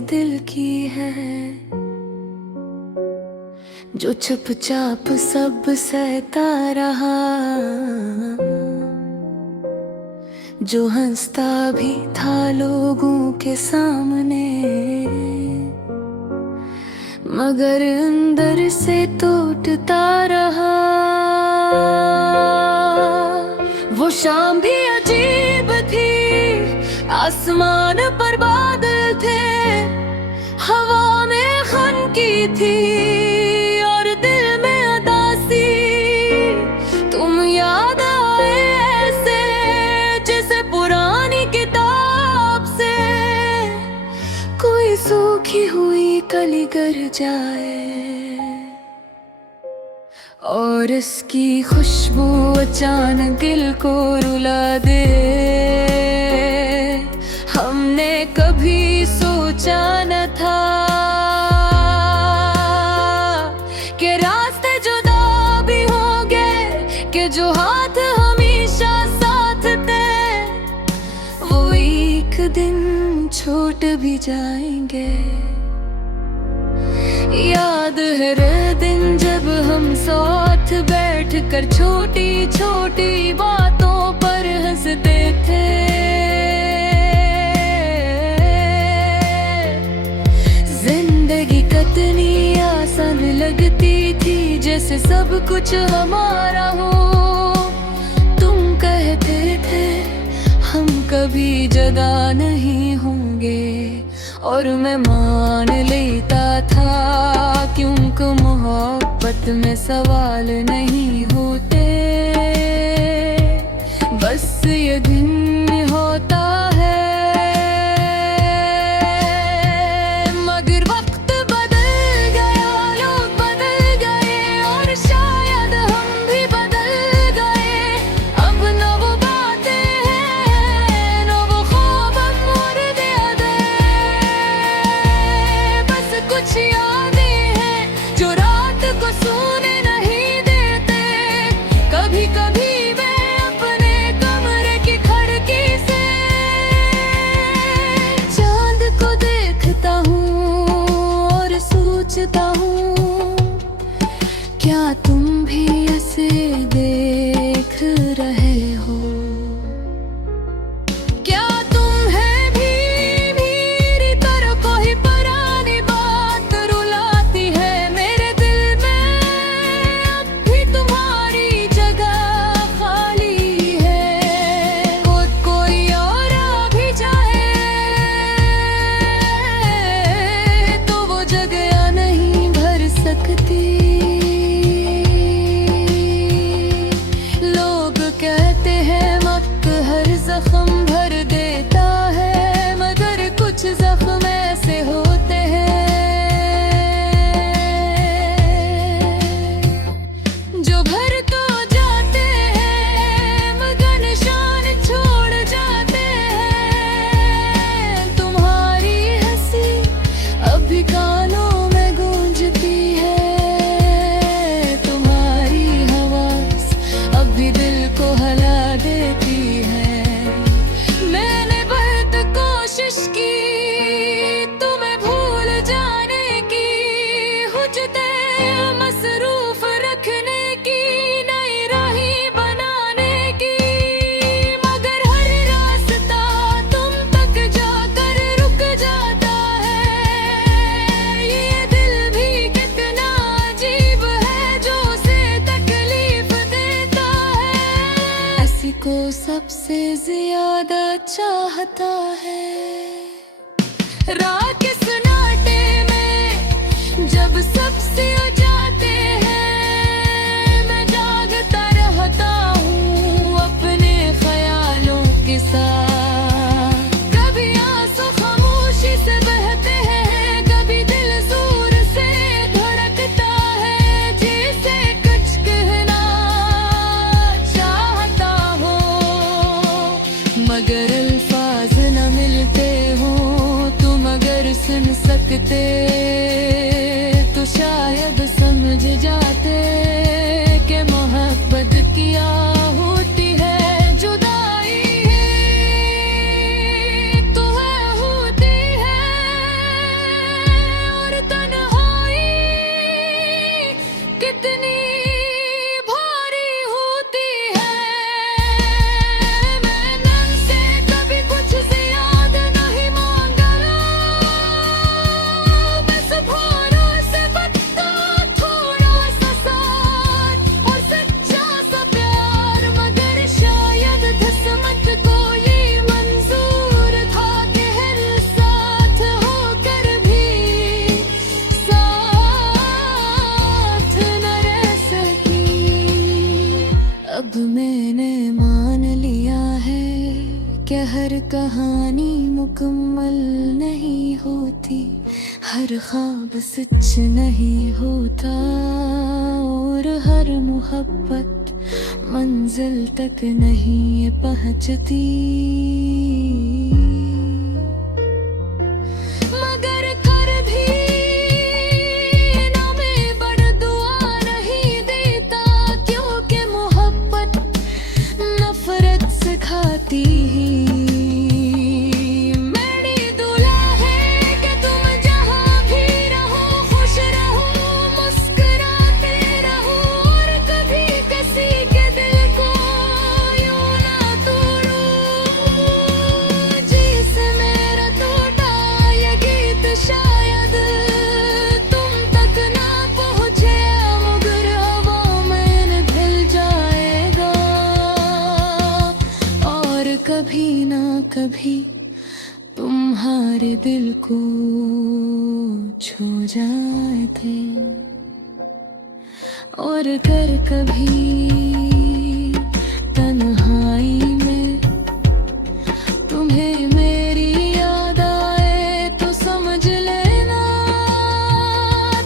दिल की है, जो चुपचाप सब सहता रहा, जो हंसता भी था लोगों के सामने, मगर अंदर से टूटता रहा। वो शाम भी अजीब थी, आसमान पर बादल थे, हवा में खनकी थी और दिल में उदासी। तुम याद आए ऐसे जैसे पुरानी किताब से कोई सूखी हुई कली गिर जाए और इसकी खुशबू अचानक दिल को रुला दे। हमने कभी सोचा न था कि रास्ते जुदा भी होंगे, कि जो हाथ हमेशा साथ थे वो एक दिन छूट भी जाएंगे। याद है रे दिन जब हम साथ बैठकर छोटी छोटी बातों पर हंसते थे। जिंदगी कितनी आसान लगती थी, जैसे सब कुछ हमारा हो। तुम कहते थे हम कभी जुदा नहीं होंगे और मैं मान लेता था, क्योंकि मोहब्बत में सवाल नहीं होते, बस ये दिन होता है। मगर वक्त बदल गया, लोग बदल गए और शायद हम भी बदल गए। अब न वो बातें हैं, न वो ख्वाब हम और दे, बस कुछ यादें हैं जो रात को सोने नहीं देते। कभी कभी मैं अपने कमरे की खिड़की से चांद को देखता हूँ और सोचता हूँ, क्या तुम भी ऐसे देख रहे हो? क्या तुम है भी मेरी तरह कोई पुरानी बात रुलाती है मेरे दिल में? अब भी तुम्हारी जगह खाली है, कोई और आ भी जाए तो वो जगह नहीं भर सकती। लोग कहते हैं वक्त हर जख्म भर देता है, मगर कुछ जख्म ऐसे होते हैं जो भर तो जाते हैं मगर निशान छोड़ जाते हैं। तुम्हारी हंसी अभी कानों में गूंजती है, तुम्हारी आवाज अभी दिल को हिला देती है। मैंने बहुत कोशिश की तुम्हें भूल जाने की, हुज्जते मसरूफ रखने की, नई राहें बनाने की, मगर हर रास्ता तुम तक जाकर रुक जाता है। ये दिल भी कितना अजीब है जो उसे तकलीफ देता है, ऐसी को सबसे ज्यादा चाहता है। रात के सन्नाटे में जब सबसे जाते हैं, मैं जागता रहता हूँ अपने ख्यालों के साथ। कभी आंसू खामोशी से बहते हैं, कभी दिल जोर से धड़कता है, जैसे कुछ कहना चाहता हो, मगर अल्फाज न मिलते हो। तुम अगर सुन सकते तो शायद समझ जाते कि मोहब्बत क्या होती है। जुदाई तो है होती है, कहानी मुकम्मल नहीं होती, हर ख्वाब सच नहीं होता, और हर मोहब्बत मंजिल तक नहीं पहुंचती। मगर कर भी ना मैं बड़ दुआ नहीं देता, क्योंकि मोहब्बत नफरत सिखाती ही। मेरी दुआ है कि तुम जहाँ भी रहो खुश रहो, मुस्कुराते रहो, और कभी किसी के दिल को यूं ना तोड़ो। जिसे मेरा टूटा ये गीत शायद तुम तक ना पहुँचे, मगर हवा में ढल जाएगा, और कभी ना कभी तुम्हारे दिल को छू जाए थे। और अगर कभी तन्हाई में तुम्हें मेरी याद आए, तो समझ लेना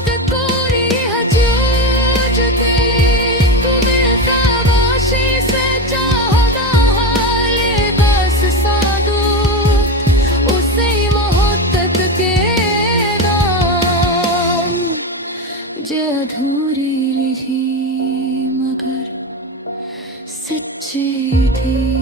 कि कोई हजूजती तुम्हें खामोशी से चाहना हाले, बस सादूत उसे मोहब्बत के नाम, जे अधूरी रही मगर सच्ची थी।